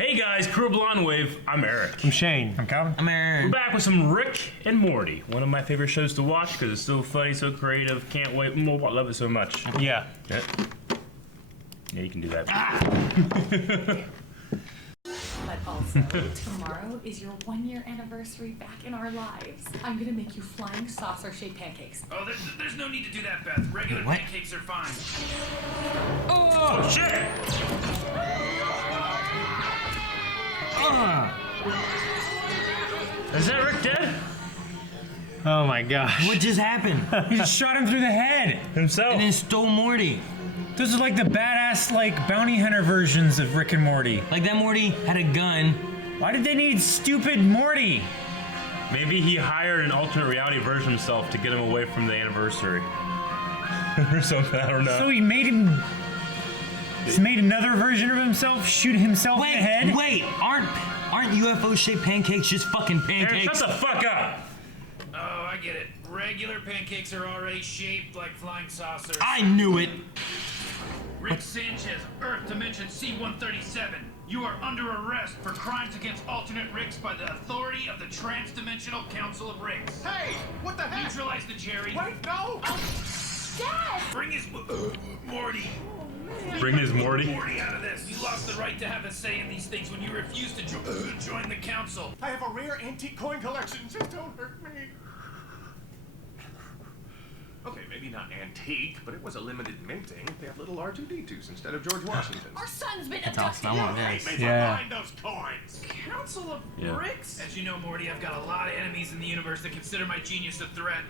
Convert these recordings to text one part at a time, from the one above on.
Hey guys, Crew Blonde Wave. I'm Eric. I'm Shane. I'm Calvin. I'm Aaron. We're back with some Rick and Morty. One of my favorite shows to watch because it's so funny, so creative. Can't wait. I love it so much. Yeah. Yeah, you can do that. But also, tomorrow is your 1-year anniversary back in our lives. I'm gonna make you flying saucer-shaped pancakes. Oh, there's no need to do that, Beth. Regular What? pancakes are fine. Oh shit! Is that Rick dead? Oh my gosh. What just happened? He just shot him through the head. Himself. And then stole Morty. Those are like the badass, like, bounty hunter versions of Rick and Morty. Like that Morty had a gun. Why did they need stupid Morty? Maybe he hired an alternate reality version of himself to get him away from the anniversary. Or something, I don't know. So he made him... He's made another version of himself, shoot himself in the head? Wait, aren't UFO-shaped pancakes just fucking Aaron, pancakes? shut the fuck up! Oh, I get it. Regular pancakes are already shaped like flying saucers. I knew it. Rick Sanchez, Earth Dimension C-137. You are under arrest for crimes against alternate Ricks by the authority of the Trans-Dimensional Council of Ricks. Hey, what the heck? Neutralize the Jerry. Wait, no! Dad! Bring his Morty. Bring his Morty. Morty out of this. You lost the right to have a say in these things when you refused to join the council. I have a rare antique coin collection. Just don't hurt me. Okay, maybe not antique, but it was a limited minting. They have little R2-D2s instead of George Washington. Our son's been That's abducted. awesome. I want Hate this. me for Yeah. buying those coins. Council of Yeah. Ricks? As you know, Morty, I've got a lot of enemies in the universe that consider my genius a threat.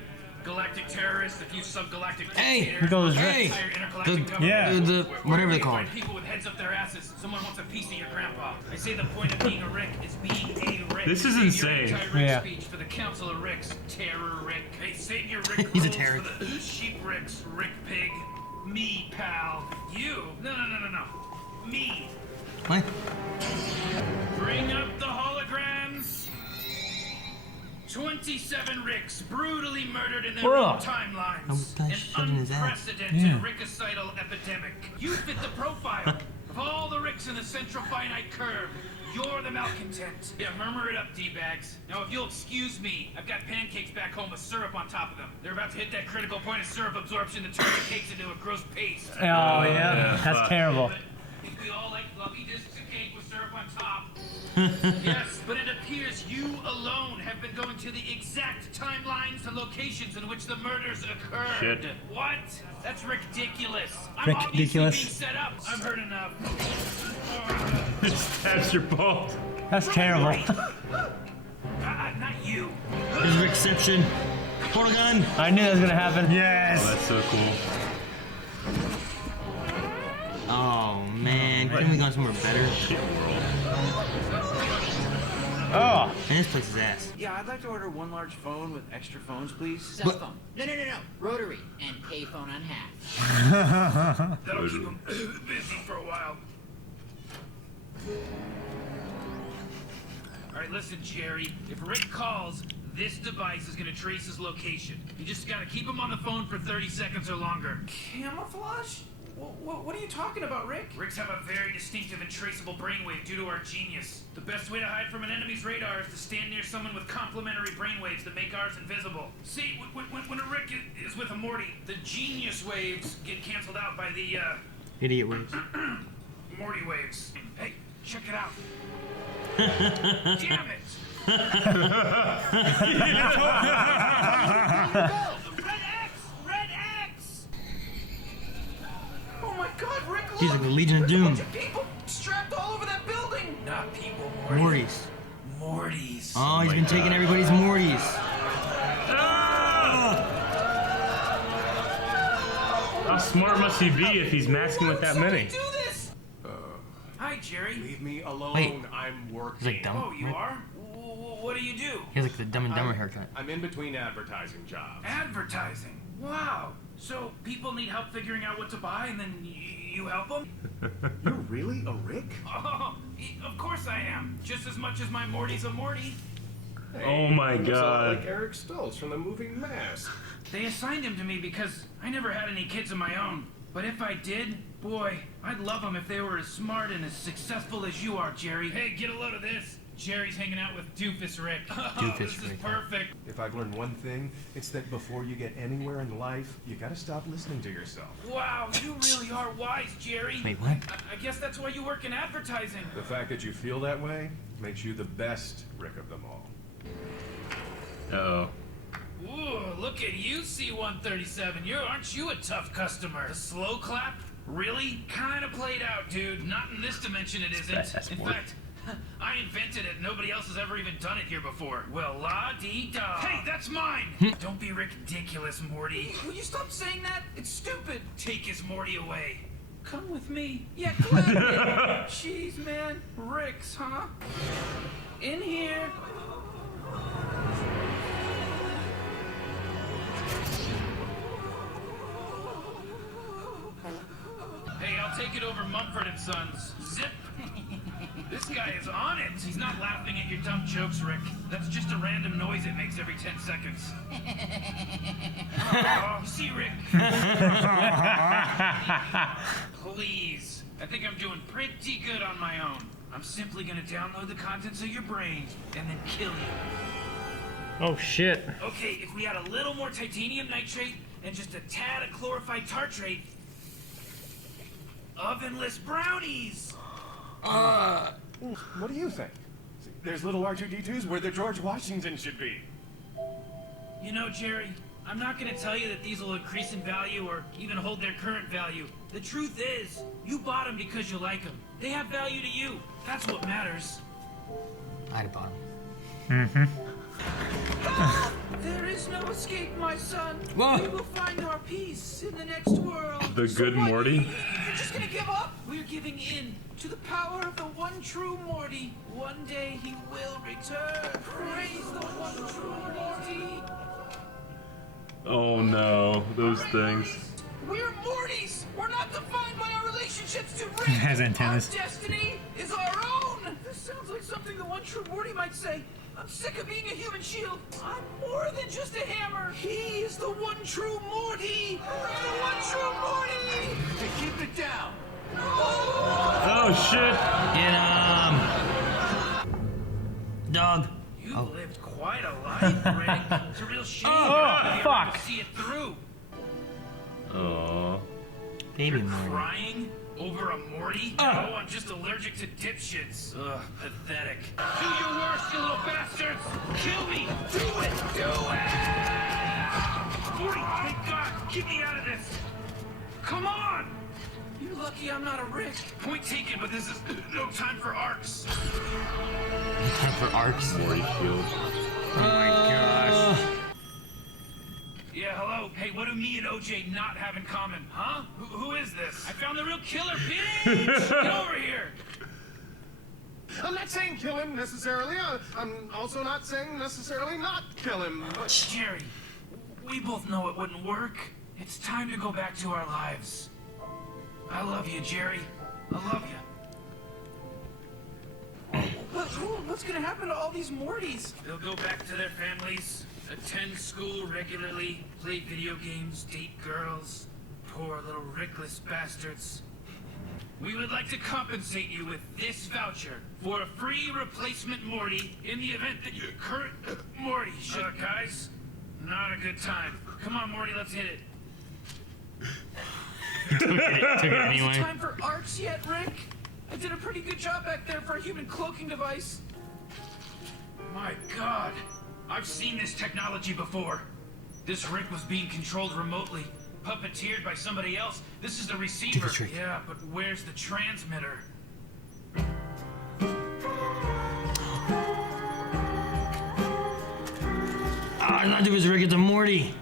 Galactic terrorists, a few subgalactic Hey, dictators, here goes Rick. Hey, entire intergalactic the- government. yeah. the- Where whatever do they you call find it. people with heads up their asses. Someone wants a piece of your grandpa. I say the point of being a Rick is being a Rick. This is Save insane. Your anti-Rick Yeah. speech for the Council of Ricks, Terror Rick. Hey, save your Rick He's a rules terror. for the sheep Ricks, Rick Pig. Me, pal. You. No. Me. What? Bring up the holograms. 27 Ricks brutally murdered in their own timelines. Oh, that's shut in An his ass. unprecedented Yeah. rickocidal epidemic. You fit the profile of all the Ricks in the central finite curve. You're the malcontent. Yeah, murmur it up, D-bags. Now, if you'll excuse me, I've got pancakes back home with syrup on top of them. They're about to hit that critical point of syrup absorption that turns the cakes into a gross paste. Oh, yeah. That's fuck. terrible. Think we all like fluffy discs of cake with syrup on top? Yes, but it appears you alone have been going to the exact timelines and locations in which the murders occurred. Shit. What? That's ridiculous. I'm obviously Ridiculous. being set up. I've heard enough. That's your fault. That's terrible. Not you. There's Rickception. Portal gun. I knew that was gonna happen. Oh, Yes. that's so cool. Oh man, couldn't we gone somewhere better? Shit world. Oh. Man, this place is ass. Yeah, I'd like to order one large phone with extra phones, please. Cell phone. No. Rotary and payphone on half. That'll keep them busy for a while. Alright, listen, Jerry. If Rick calls, this device is gonna trace his location. You just gotta keep him on the phone for 30 seconds or longer. Camouflage? What are you talking about, Rick? Ricks have a very distinctive and traceable brainwave due to our genius. The best way to hide from an enemy's radar is to stand near someone with complementary brainwaves that make ours invisible. See, when a Rick is with a Morty, the genius waves get canceled out by the, Idiot waves. Morty waves. Hey, check it out. Damn it! Red X! Oh my God, Rick! Look! He's like the Legion of There's a Doom. bunch of people strapped all over that building. Not people, Mortys. Mortys. Oh, he's been taking everybody's Mortys. How smart must he be if he's masking with that many? Do this! Hi, Jerry. Leave me alone. Wait. I'm working. He's like dumb. Oh, you right? are? What do you do? He has like the Dumb and Dumber haircut. I'm in between advertising jobs. Advertising. Wow. So people need help figuring out what to buy, and then you help them? You're really a Rick? Oh, of course I am. Just as much as my Morty's a Morty. Oh my Looks a lot god. like Eric Stoltz from the movie Mask. They assigned him to me because I never had any kids of my own. But if I did, Boy, I'd love them if they were as smart and as successful as you are, Jerry. Hey, get a load of this. Jerry's hanging out with Doofus Rick. Oh, this is perfect. If I've learned one thing, it's that before you get anywhere in life, you gotta stop listening to yourself. Wow, you really are wise, Jerry. Wait, what? I guess that's why you work in advertising. The fact that you feel that way makes you the best Rick of them all. Uh-oh. Ooh, look at you, C-137. Aren't you a tough customer? The slow clap? Really? Kinda played out, dude. Not in this dimension it isn't. In fact, I invented it. Nobody else has ever even done it here before. Well, la-dee-da. Hey, that's mine! Don't be ridiculous, Morty. Will you stop saying that? It's stupid. Take his Morty away. Come with me. Yeah, gladly. Jeez, man. Ricks, huh? In here. Hey, I'll take it over Mumford and Sons. Zip. This guy is on it. He's not laughing at your dumb jokes, Rick. That's just a random noise it makes every 10 seconds. Oh, see, Rick. Please. I think I'm doing pretty good on my own. I'm simply gonna download the contents of your brain and then kill you. Oh shit. Okay, if we add a little more titanium nitrate and just a tad of chlorophyte tartrate. Ovenless brownies! What do you think? There's little R2-D2s where the George Washington should be. You know, Jerry, I'm not gonna tell you that these will increase in value or even hold their current value. The truth is, you bought them because you like them. They have value to you. That's what matters. I'd have bought him. There is no escape, my son. Whoa. We will find our peace in the next world. The good what, Morty? You're just gonna give up? We're giving in to the power of the one true Morty. One day he will return. Praise the one true Morty. Oh no, those things. We're Mortys. We're not defined by our relationships to Rick. It has antennas. Our destiny is our own. This sounds like something the one true Morty might say. I'm sick of being a human shield. I'm more than just a hammer. He is the one true Morty. The one true Morty. Keep it down. Oh shit! Get him! Dog. You've lived quite a life, Rick. It's a real shame Oh, you're not here fuck. to see it through. Oh. Baby You're Morty. crying over a Morty? No, I'm just allergic to dipshits. Ugh, pathetic. Do your worst, you little bastards! Kill me! Do it! Do it! Morty, thank God! Get me out of this! Come on! You're lucky I'm not a Rick. Point taken, but this is no time for arcs. Time for arcs. Morty shield. Oh my gosh. Yeah, hello? Hey, what do me and OJ not have in common, huh? Who is this? I found the real killer, bitch! Get over here! I'm not saying kill him necessarily. I'm also not saying necessarily not kill him. But Jerry, we both know it wouldn't work. It's time to go back to our lives. I love you, Jerry. I love you. What's gonna happen to all these Mortys? They'll go back to their families, attend school regularly, play video games, date girls. Poor little Rickless bastards. We would like to compensate you with this voucher for a free replacement Morty in the event that your current Morty should... guys, not a good time. Come on, Morty, let's hit it. Took it Is it anyway. time for arcs yet, Rick? I did a pretty good job back there for a human cloaking device. My God, I've seen this technology before. This Rick was being controlled remotely, puppeteered by somebody else. This is the receiver. trick. Yeah, but where's the transmitter? Ah, not do his Rick, it's a Morty.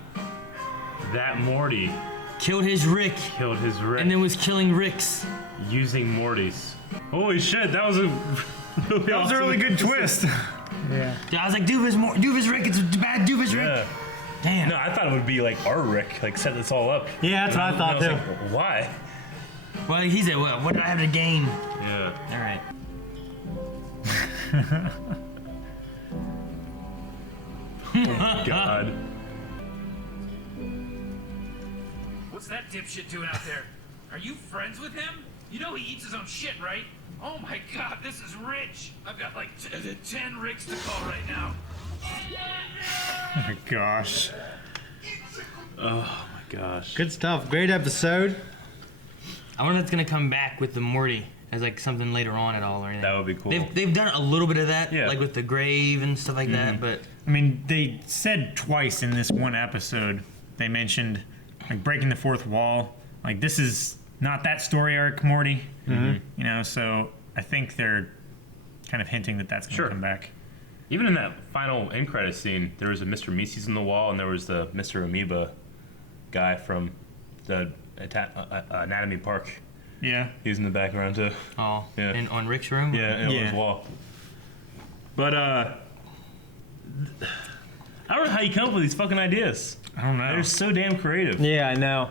That Morty Killed his Rick. killed his Rick And then was killing Ricks. using Mortys. Holy shit, that was a really That was a really good twist. Yeah. Yeah, I was like, Doofus Rick, it's a bad Doofus Rick. Yeah. Damn. No, I thought it would be like our Rick, like set this all up. Yeah, that's what I thought was too. like, why? Well, he said, well, what did I have to gain? Yeah. Alright. God. What's that dipshit doing out there? Are you friends with him? You know he eats his own shit, right? Oh my god, this is rich. I've got like 10 Ricks to call right now. Oh my gosh. Oh my gosh. Good stuff. Great episode. I wonder if it's gonna come back with the Morty as like something later on at all or anything. That would be cool. They've done a little bit of that, Yeah. like with the grave and stuff like that, but I mean, they said twice in this one episode, they mentioned like breaking the fourth wall. Like, this is not that story arc, Morty. You know, so I think they're kind of hinting that that's going to Sure. come back. Even in that final end credit scene, there was a Mr. Mises on the wall, and there was the Mr. Amoeba guy from the Anatomy Park. Yeah. He was in the background too. oh, Yeah. and on Rick's room. Yeah, and on Yeah. his wall. But I don't know how you come up with these fucking ideas. I don't know. They're so damn creative. Yeah, I know.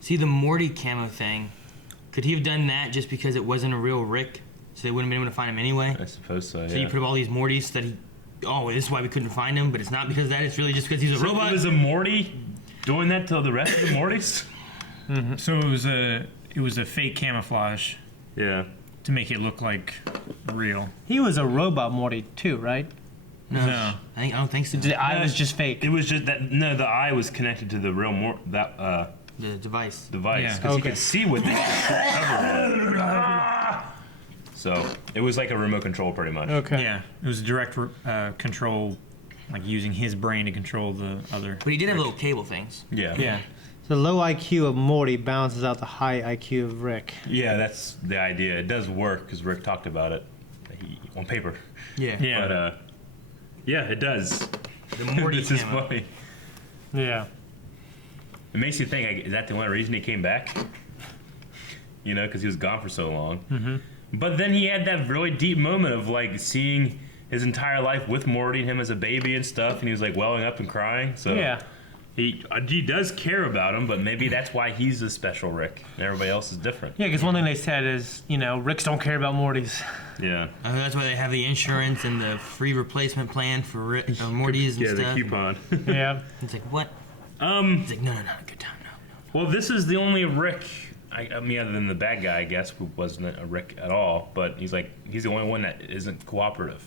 See the Morty camo thing. Could he have done that just because it wasn't a real Rick, so they wouldn't have been able to find him anyway? I suppose so. So Yeah. you put up all these Mortys that he. Oh, this is why we couldn't find him, but it's not because of that. It's really just because he's a So robot. it was a Morty doing that to the rest of the Mortys. So it was a fake camouflage Yeah. to make it look like real. He was a robot Morty too, right? No. I don't think so. The eye was just fake. It was just that the eye was connected to the real The device. device Yeah. because you Okay. could see what the cover. So it was like a remote control, pretty much. Okay. Yeah. It was direct control, like using his brain to control the other. But he did have little cable things. Yeah. Yeah. The low IQ of Morty balances out the high IQ of Rick. Yeah, that's the idea. It does work because Rick talked about it on paper. Yeah. Yeah. But yeah, it does. The Morty This is camo. funny. Yeah. It makes you think, is that the only reason he came back? You know, because he was gone for so long. Mm-hmm. But then he had that really deep moment of like seeing his entire life with Morty and him as a baby and stuff, and he was like welling up and crying. So Yeah. he does care about him, but maybe that's why he's a special Rick and everybody else is different. Yeah, because one thing they said is, you know, Ricks don't care about Mortys. Yeah. That's why they have the insurance and the free replacement plan for Mortys and Yeah, the stuff. coupon. Yeah. It's like, what? It's like, no, good time, no. Well, this is the only Rick. I mean, other than the bad guy, I guess, who wasn't a Rick at all. But he's the only one that isn't cooperative.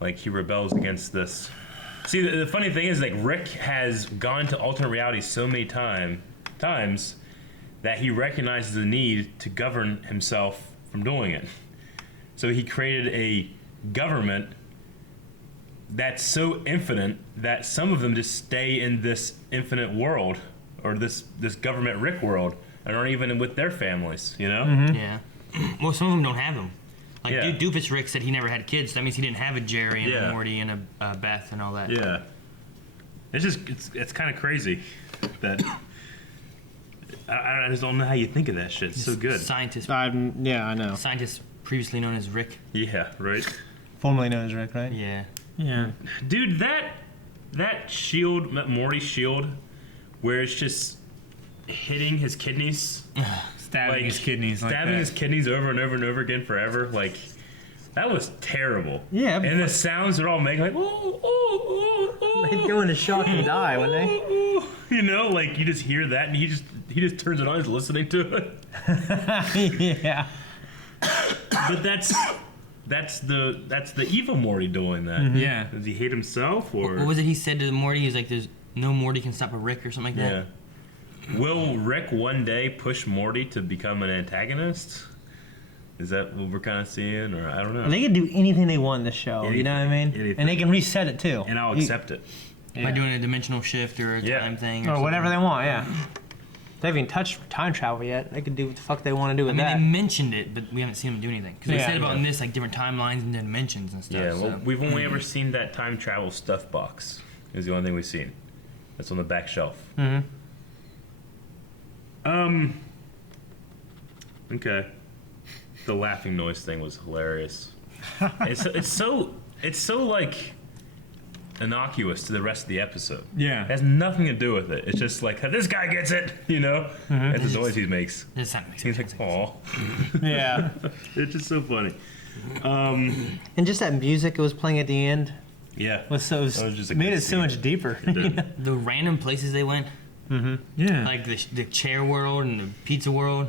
Like, he rebels against this. See, the funny thing is, like, Rick has gone to alternate reality so many times that he recognizes the need to govern himself from doing it. So he created a government that's so infinite that some of them just stay in this infinite world, or this government Rick world, and aren't even with their families, you know? Yeah. Well, some of them don't have them. Like, Yeah. Doofus Rick said he never had kids. So that means he didn't have a Jerry and Yeah. a Morty and a Beth and all that. Yeah. It's kind of crazy that I just don't know how you think of that shit. It's so good. Scientist Yeah, I know. previously known as Rick. Yeah, right. Formerly known as Rick, right? Yeah. Yeah. Dude, that shield, that Morty shield, where it's just hitting his kidneys, Stabbing his kidneys. stabbing his kidneys over and over and over again forever, like that was terrible. Yeah, and the sounds they're all making, like ooh, ooh, ooh, ooh, They'd go into shock and die, wouldn't they? ooh, ooh. You know, like you just hear that, and he just turns it on, he's listening to it. Yeah. But that's the evil Morty doing that. Mm-hmm. Yeah. Does he hate himself or? What was it he said to Morty? He was like, there's no Morty can stop a Rick or something like that. Yeah. Will Rick one day push Morty to become an antagonist? Is that what we're kind of seeing, or I don't know? They can do anything they want in this show, you know what I mean? Anything. And they can reset it too. And I'll accept it. By doing a dimensional shift or a Yeah. time thing. Or Or whatever they want, yeah. They haven't even touched time travel yet. They can do what the fuck they want to do I with mean, that. they mentioned it, but we haven't seen them do anything. Because they Yeah. said about in this, like, different timelines and dimensions and stuff. Yeah, well, so. we've only ever seen that time travel stuff box. Is the only thing we've seen. That's on the back shelf. Mm-hmm. Okay. The laughing noise thing was hilarious. It's so like innocuous to the rest of the episode. Yeah. It has nothing to do with it. It's just like this guy gets it, you know. That's the noise he makes. This not makes He's sense. like, "Aw." Yeah. It's just so funny. And just that music it was playing at the end Yeah. was so That was just a made good it so scene. much deeper. It did. The random places they went. Yeah. Like the chair world and the pizza world.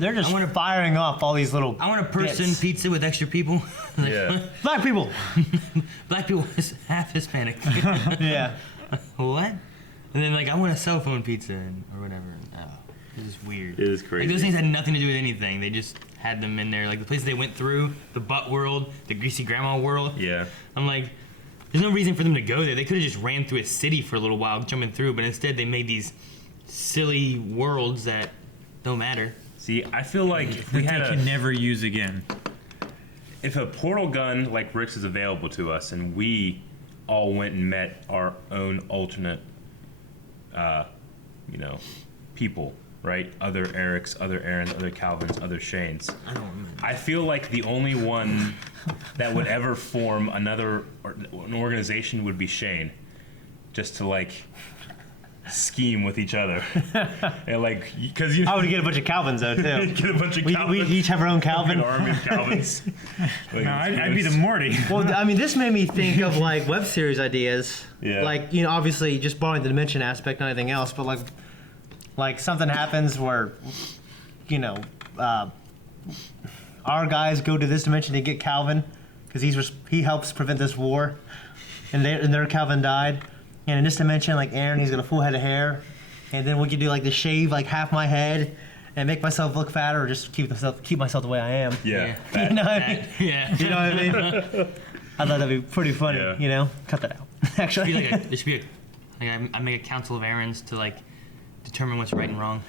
They're just firing off all these little. I want a person bits. pizza with extra people. Yeah. Black people. Black people is half Hispanic. Yeah. What? And then like I want a cell phone pizza or whatever. Oh, this is weird. It is crazy. Like those things had nothing to do with anything. They just had them in there. Like the places they went through, the butt world, the greasy grandma world. Yeah. I'm like, there's no reason for them to go there. They could have just ran through a city for a little while, jumping through, but instead they made these silly worlds that don't matter. See, I feel like if we That had they can never use again. if a portal gun like Rick's is available to us, and we all went and met our own alternate, people, right? Other Erics, other Aarons, other Calvins, other Shanes. I feel like the only one that would ever form an organization would be Shane, just to like scheme with each other, and like because I would get a bunch of Calvins though too. get a bunch of We Calvins. each have our own Calvin. An army of Calvins. Like, No, I'd be the Morty. Well, I mean, this made me think of like web series ideas. Yeah. Like, obviously just borrowing the dimension aspect, not anything else, but like something happens where, our guys go to this dimension to get Calvin because he helps prevent this war, and their Calvin died. And in this dimension, like Aaron, he's got a full head of hair, and then we could do like the shave like half my head and make myself look fatter, or just keep myself the way I am. Yeah. You know what I mean? Yeah. You know what I mean? I thought that'd be pretty funny. Yeah. Cut that out. Actually, There should be I make a council of Aarons to like determine what's right and wrong.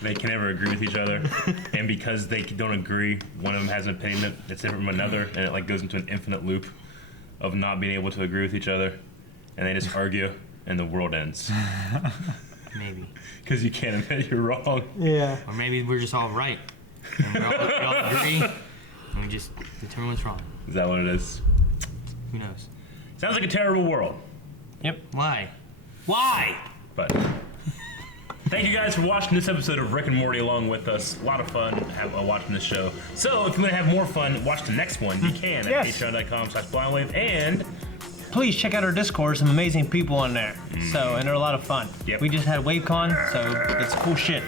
They can never agree with each other, and because they don't agree, one of them has an opinion that's different from another, and it like goes into an infinite loop of not being able to agree with each other, and they just argue, and the world ends. Maybe. Because you can't admit you're wrong. yeah. Or maybe we're just all right. And we all agree, and we just determine what's wrong. Is that what it is? Who knows? Sounds like a terrible world, Why? but thank you guys for watching this episode of Rick and Morty along with us. A lot of fun watching this show. So if you want to have more fun, watch the next one. You can at Yes. patreon.com/blindwave, and Please check out our Discord. Some amazing people on there. And they're a lot of fun. Yep. We just had WaveCon, so it's cool shit.